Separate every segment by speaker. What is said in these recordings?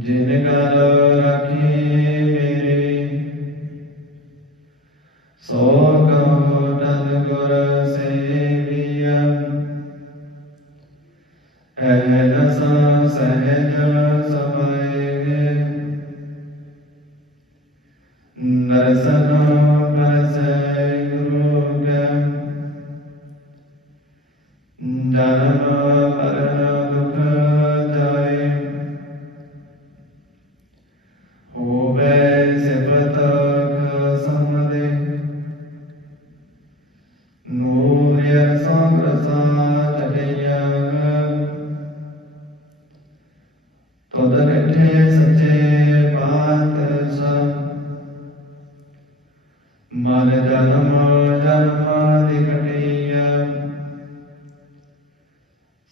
Speaker 1: ਜਿਨ ਕਰ ਰਾਖੀ ਮੇਰੇ ਸੋ ਕਉ ਤਨ ਗੁਰ ਸੇਵੀਐ। ਐਨ ਸਾ ਸਹਿਜ ਸਮਾਏ ਨਰਸਨਾ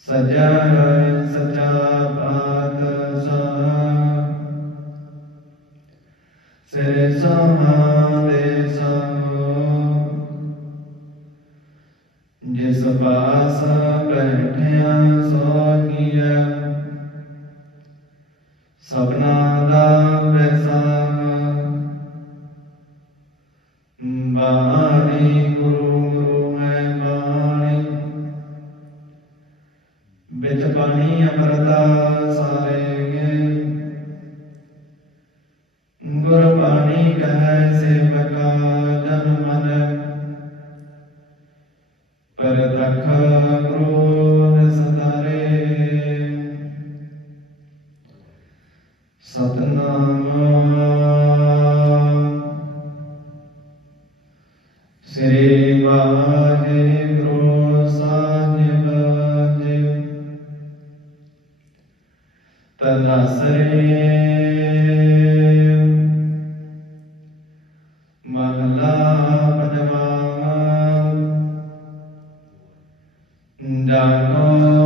Speaker 1: ਸਜਾ ਸਚਾ ਪਾਤਸ਼ਾਹ ਸੇ ਸਮਾਦੇ ਸਮੋ ਜਿਸ ਪਾਸ ਬੈਠਿਆ ਸੋ ਕੀਆ ਸਭਨਾ ਬਿਤ ਬਾਣੀ ਅਮਰਤਾ ਸਾਰੇ ਗੇ thy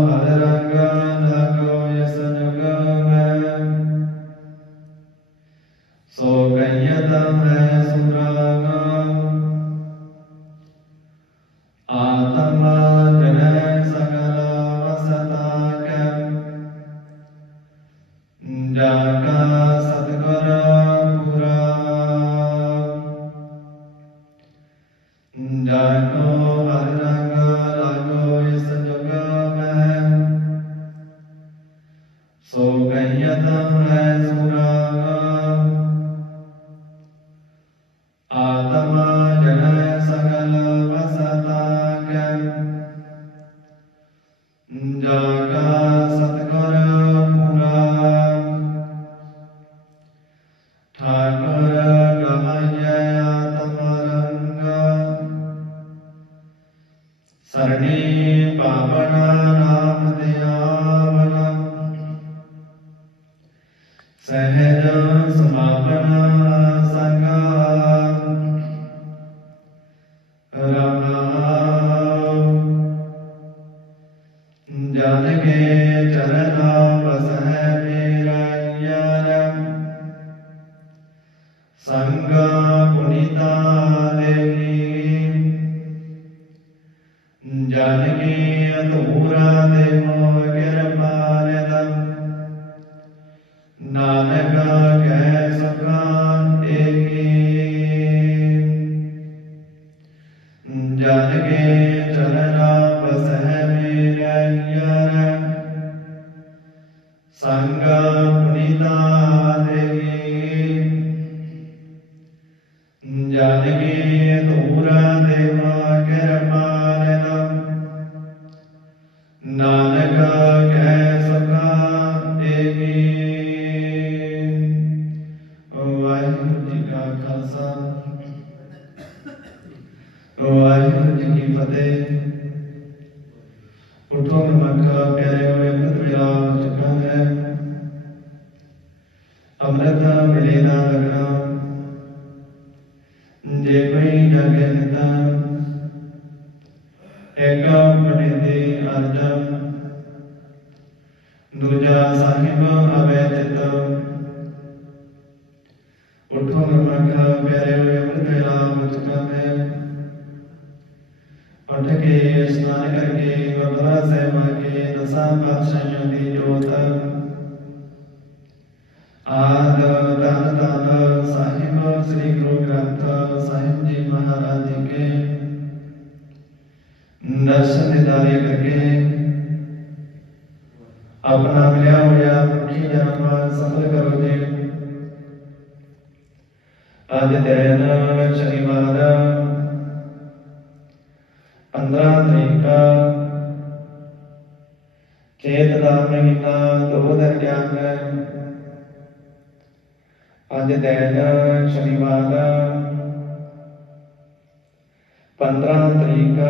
Speaker 1: ਜਾਗਾ ਸਤਗੁਰ ਪੂਰਾ ਠਾਕੁਰ ਗਮਯਾ ਨਾਮ ਦਿਆਵਨ ਸਹਿਜ ਸਮਾਪਨ جان کے چلنا بس ہے میرا یارم سنگ پنیتا دیوی جانکی ادھورا دیو گرپالدم اٹھو مرمکہ پیارے ہوئے اپنے پیلا مچکا میں اٹکے اسنان کر کے وبرا سے مانگے نسا بخشیوں دی جو تک آد دان دان صاحب سری گرو گرنتھ صاحب جی مہاراج کے درشن دیداری کر کے اپنا ملیا ہوا مکھی جنم سفل کرو جی آج دین شنیوار 15 ਤਰੀਕ। ਚੇਤ ਦਾ ਮਹੀਨਾ ਦੋ ਦਿਨ ਗਿਆਨ ਅੱਜ ਦਿਨ, ਸ਼ਨੀਵਾਰ। 15 ਤਰੀਕ।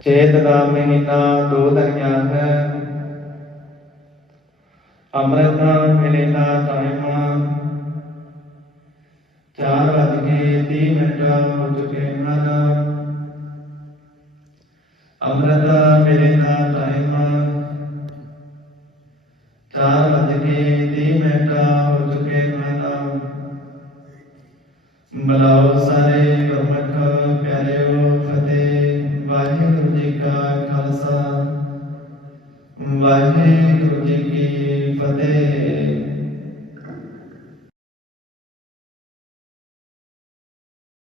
Speaker 1: ਚੇਤ ਦਾ ਮਹੀਨਾ ਦੋ ਦਿਨ ਗਿਆਨ ਹੈ ਅੰਮ੍ਰਿਤ ਵੇਲੇ ਦਾ ਟਾਈਮ ਚਾਰ ਵੱਜ ਕੇ ਤੀਹ ਮਿੰਟ ਹੋ ਚੁੱਕੇ ਹਨ ਅੰਮ੍ਰਿਤ ਵੇਲੇ ਦਾ